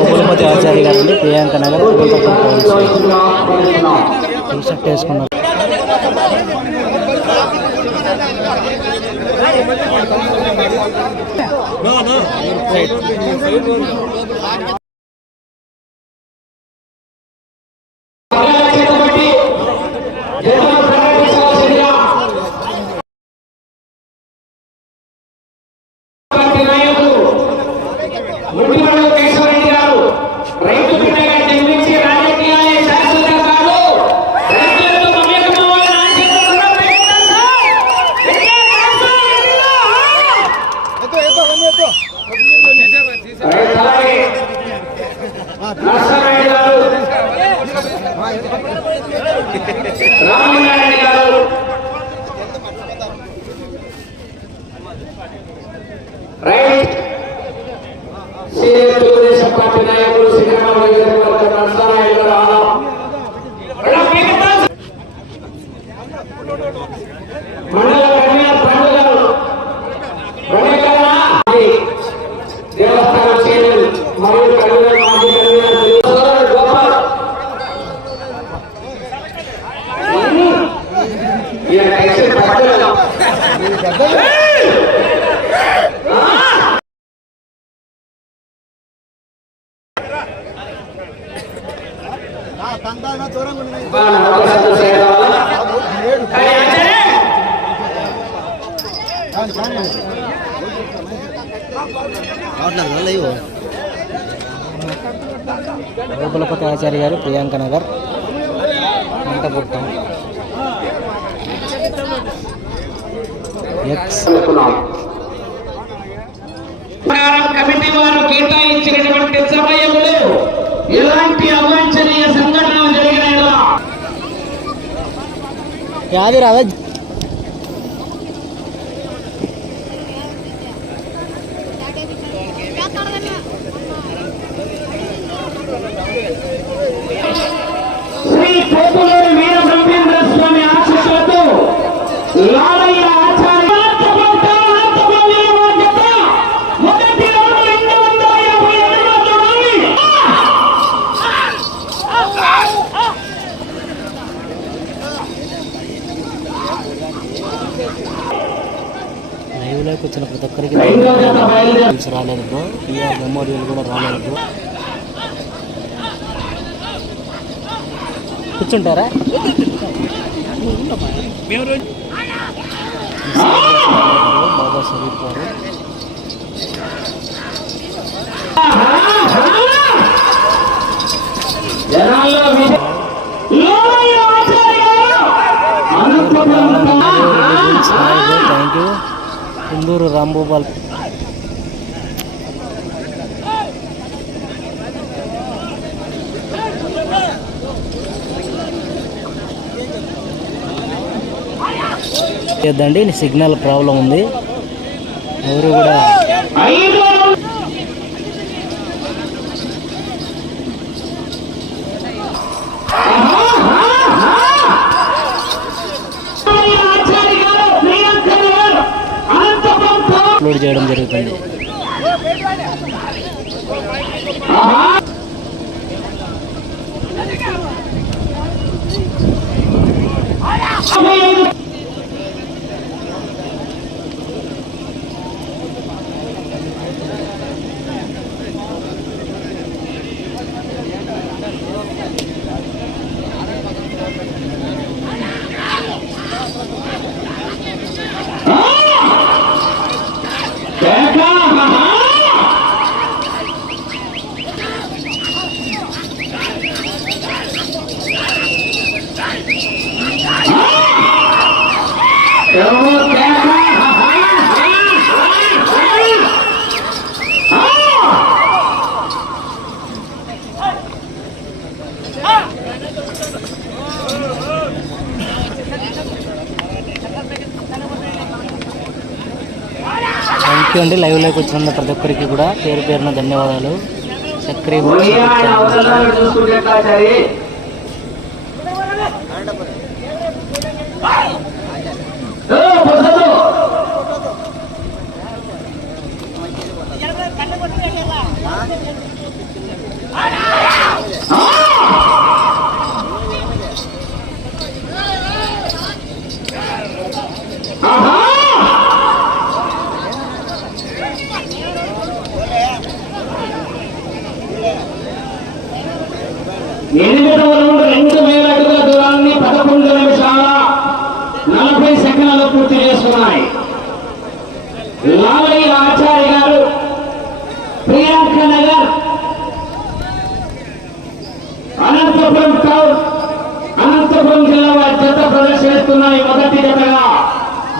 ఉపలపతి ఆచార్య గారు అండి Priyanka Nagar Anantapuram T shirt వేసుకున్నారు ముట్టిమడు ರಾಮ అనుకున్నాం ప్రకారం కమిటీ వారు కేటాయించినటువంటి సమయంలో ఎలాంటి అవాంఛనీయ సంఘటనలు జరిగినాయో యాది రాదా శ్రీ పోపులూరి వీర బ్రహ్మేంద్ర స్వామి ఆశీస్సులతో లాలయ్య ఆచార్య మొదటి రౌండ్ రెండు వందల యాభై అడుగుల దూరాన్ని లైవ్లోకి వచ్చిన ప్రతి ఒక్కరికి రెండో జత బయలుదేరి న్యూస్ రాలేదు బ్రో పిఆర్ మెమోరియల్ కూడా రాలేదు బ్రో కూర్చుంటారా బాబా షరీఫ్ గారు థ్యాంక్ యూ కుందూరు రాంభూపాల్ చేద్దండి. సిగ్నల్ ప్రాబ్లం ఉంది. ఎవరు కూడా అప్లోడ్ చేయడం జరుగుతుంది. చూడండి లైవ్లోకి వచ్చిన ప్రతి ఒక్కరికి కూడా పేరు పేరున ధన్యవాదాలు చక్రీ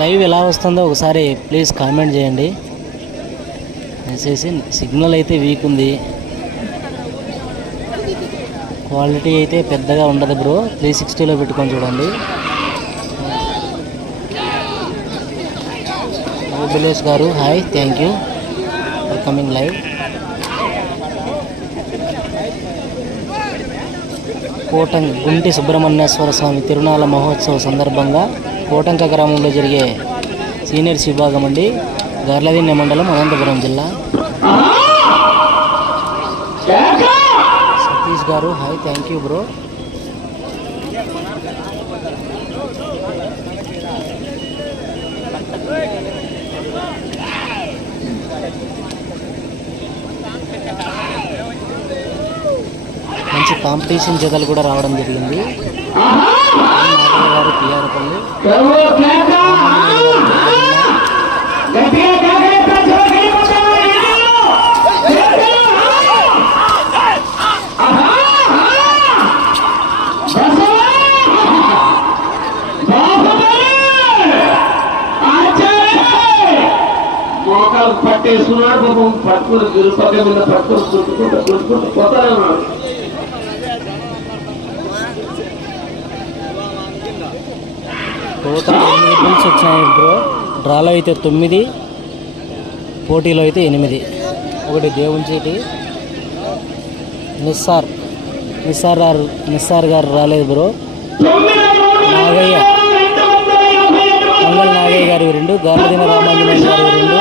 లైవ్ ఎలా వస్తుందో ఒకసారి ప్లీజ్ కామెంట్ చేయండి. దయచేసి సిగ్నల్ అయితే వీక్ ఉంది. క్వాలిటీ అయితే పెద్దగా ఉండదు బ్రో. త్రీ సిక్స్టీలో పెట్టుకొని చూడండి. బిలేష్ గారు hi thank you for coming live కోటం గుంటి సుబ్రహ్మణ్యేశ్వర స్వామి తిరునాళ మహోత్సవ సందర్భంగా కోటంక గ్రామంలో జరిగే సీనియర్స్ విభాగం అండి గర్లదిన్నె మండలం అనంతపురం జిల్లా. సతీష్ గారు. హాయ్ థ్యాంక్ యూ బ్రో మంచి కాంపిటీషన్ జతలు కూడా రావడం జరిగింది. గారు పిఆర్పల్లి పట్టుకుని గిరుపక్క మీద పట్టుకుని చుట్టుకుంటూ చుట్టుకుంటూ పోతానే ఉన్నాడు టోటల్ ఎనిమిది బిల్స్ వచ్చినాయి బ్రో. డ్రాలో అయితే తొమ్మిది పోటీలో అయితే ఎనిమిది. ఒకటి దేవుని చేతి. నిస్సార్ నిస్సార్ గారు నిస్సార్ గారు రాలేదు బ్రో. నాగయ్య మంగళ నాగయ్య గారి రెండు గార్లదిన రామాంజనేయ గారి రెండు.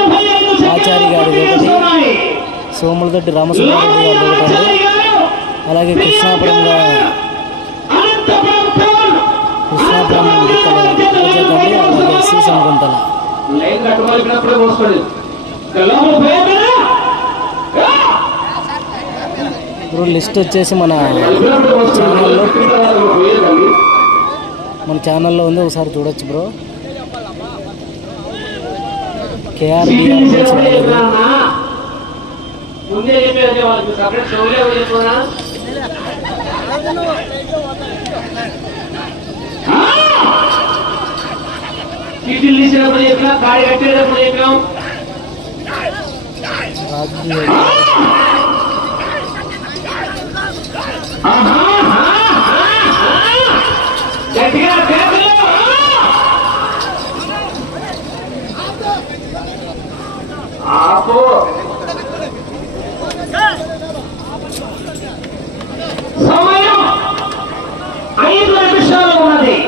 ఆచారి గారి ఒకటి సోములదొడ్డి రామసుబ్బారెడ్డి గారి ఒకటి అలాగే కృష్ణాపురం కృష్ణాపురం ఇక్కడ అలాగే సీసం గుంతల ఇప్పుడు లిస్ట్ వచ్చేసి మన ఛానల్లో మన ఛానల్లో ఉంది ఒకసారి చూడొచ్చు బ్రో. కేఆర్ బిఆర్ ముందే చెప్పేది వాళ్ళకి సపరేట్ షోలే వెళ్ళిపోనా చీటీలు తీసినప్పుడు చెప్పినా కాడి కట్టేటప్పుడు చెప్పాం రాజు గట్టిగా ఆపు. సమయం ఐదు నిమిషాలు ఉన్నది.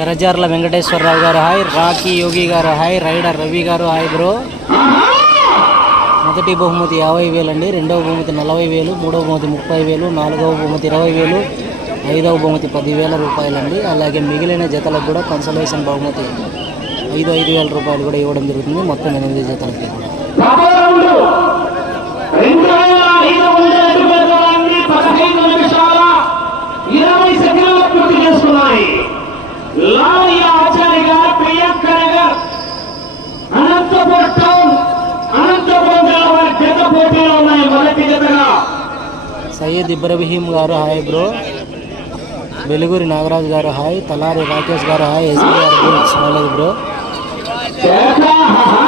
ఎర్రజార్ల వెంకటేశ్వరరావు గారు హాయ్. రాకీ యోగి గారు హాయ్. రైడర్ రవి గారు హాయ్ బ్రో. మొదటి బహుమతి యాభై వేలు అండి. రెండవ బహుమతి నలభై వేలు. మూడవ బహుమతి ముప్పై వేలు. నాలుగవ బహుమతి ఇరవై వేలు. ఐదవ బహుమతి పదివేల రూపాయలండి. అలాగే మిగిలిన జతలకు కూడా కన్సలేషన్ బహుమతి. ఐదు ఐదు వేల రూపాయలు కూడా ఇవ్వడం జరుగుతుంది. మొత్తం ఎనిమిది జతలకి అనంతపురం టౌన్ అనంతపురం జిల్లా వారి పెద్ద పోటీలో ఉన్నాయి మొదటి జతగా. సయ్యద్ ఇబ్రహీం గారు హాయ్ బ్రో. వెలుగురి నాగరాజు గారు హాయ్. తలారి రాకేష్ గారు హాయ్. ఎస్బీఆర్ గురించి రాలేదు బ్రో. Saya.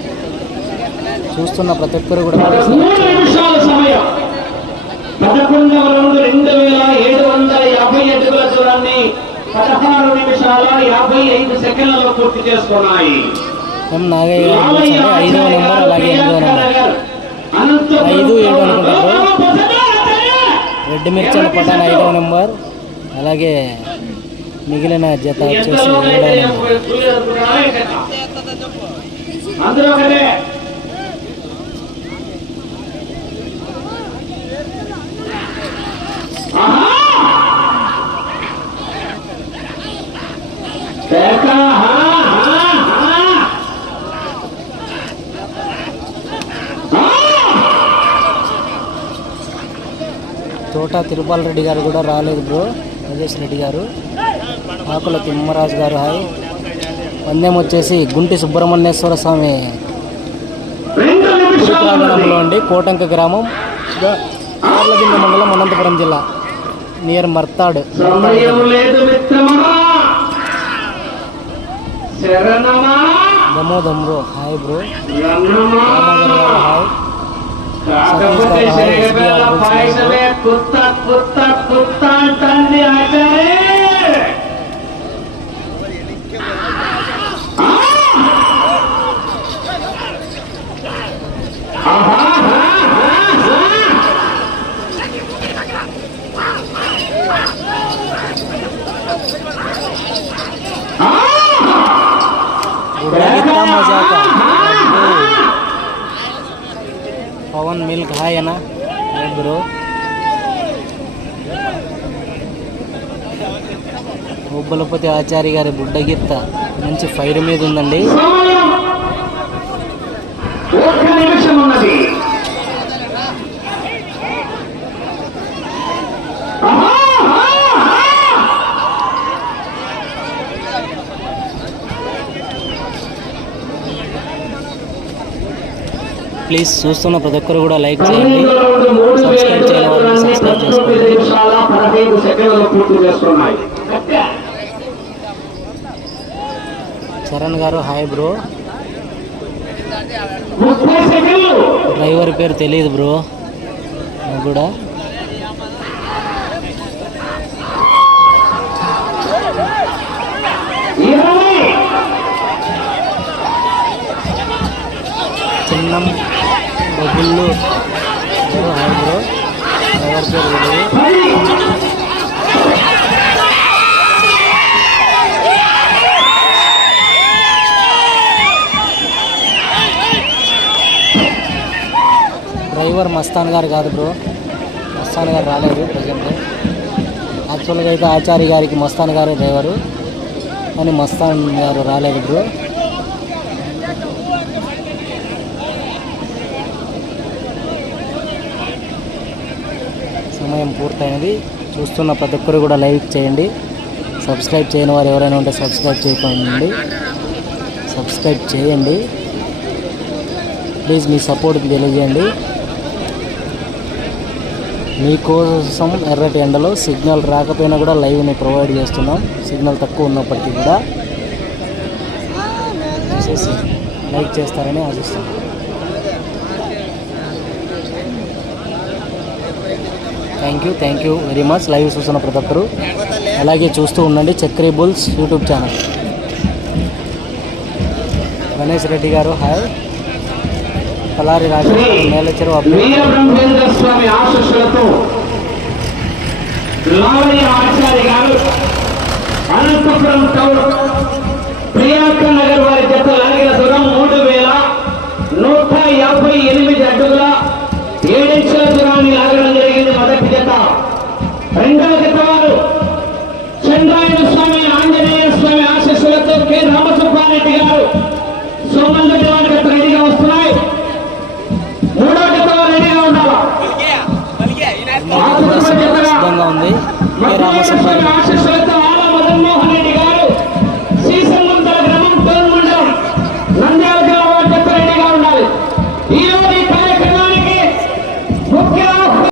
చూస్తున్న ప్రతి ఒక్కరు కూడా please like మూడు నిమిషాల సమయం. పదకొండవ రౌండ్ రెండు వేల ఏడు వందల యాభై అడుగుల దూరాన్ని పదహారు నిమిషాల యాభై ఐదు సెకండ్లలో పూర్తి చేసుకున్నాయి. ఎం నాగయ్య గారు అండి ఐదవ నెంబర్ అలాగే ఎనిమిదవ ఐదు, ఏడు రెడ్ మిర్చి పటాన్ ఐదవ నెంబర్ అలాగే మిగిలిన జత వచ్చేసి ఏడవ నెంబర్. తిరుపాల రెడ్డి గారు కూడా రాలేదు బ్రో రాజేష్ రెడ్డి గారు. ఆకుల తిమ్మరాజు గారు హాయ్. పందెం వచ్చేసి గుంటి సుబ్రహ్మణ్యేశ్వర స్వామి ప్రాంగణంలో అండి కోటంక గ్రామం. కార్లదిండ మండలం అనంతపురం జిల్లా నియర్ మర్తాడ్. దమోదం బ్రో హాయ్ బ్రో. హాయ్. কুত্তা কুত্তা কুত্তা টান্ডি আচারে ఆచారి గారి బుడ్డగిత్త మంచి ఫైర్ మీద ఉందండి. ప్లీజ్ చూస్తున్న ప్రతి ఒక్కరు కూడా లైక్ చేయండి. సబ్స్క్రైబ్ వేల సబ్స్క్రైబ్ చేసుకోండి నిమిషాల పదహైదు సెకండ్లు పూర్తి చేసుకున్నాయి చరణ్ గారు హాయ్ బ్రో. డ్రైవర్ పేరు తెలియదు బ్రో. నాకు కూడా. చిన్న చిన్నం బొబ్బుళ్ళు హాయ్ బ్రో. డ్రైవర్ పేరు తెలియదు పది మస్తాన్ గారు కాదు బ్రో. మస్తాన్ గారు రాలేదు ప్రజెంట్. యాక్చువల్గా అయితే ఆచార్య గారికి మస్తాన్ గారే డ్రైవరు. కానీ మస్తాన్ గారు రాలేదు బ్రో. సమయం పూర్తయినది. చూస్తున్న ప్రతి ఒక్కరు కూడా లైక్ చేయండి. సబ్స్క్రైబ్ చేయని వారు ఎవరైనా ఉంటే సబ్స్క్రైబ్ చేయకండి. సబ్స్క్రైబ్ చేయండి. ప్లీజ్ మీ సపోర్ట్ తెలియజేయండి. మీకోసం ఎర్రటి ఎండలో సిగ్నల్ రాకపోయినా కూడా లైవ్ని ప్రొవైడ్ చేస్తున్నాం. సిగ్నల్ తక్కువ ఉన్నప్పటికీ కూడా లైక్ చేస్తారని ఆశిస్తున్నాం. Thank you thank you very much live చూస్తున్న ప్రతి ఒక్కరు. అలాగే చూస్తూ ఉండండి Chakri bulls YouTube channel. Ganesh Reddy గారు హాయ్. కలారి రాజు మేలచెరువు స్వామి ఆశస్సులతో లావణ్య ఆచార్య గారు అనంతపురం టౌన్ ప్రియాంక నగర్ వారి జత లాగిన దూరం మూడు వేల నూట యాభై ఎనిమిది అడుగుల ఏడించుల దూరాన్ని లాగడం జరిగింది మొదటి జత రెండవ జత వారు చంద్రాయణ స్వామి ఆంజనేయ స్వామి ఆశస్సులతో కె రామసుబ్బారెడ్డి గారు సోమన్ రెడ్డి వారి జత రెడీగా వస్తున్నాయి మూడో జత వారు రెడీగా ఉండాలా సిద్ధంగా ఉంది కె రామసుబ్బారెడ్డి ఆశీస్సులతో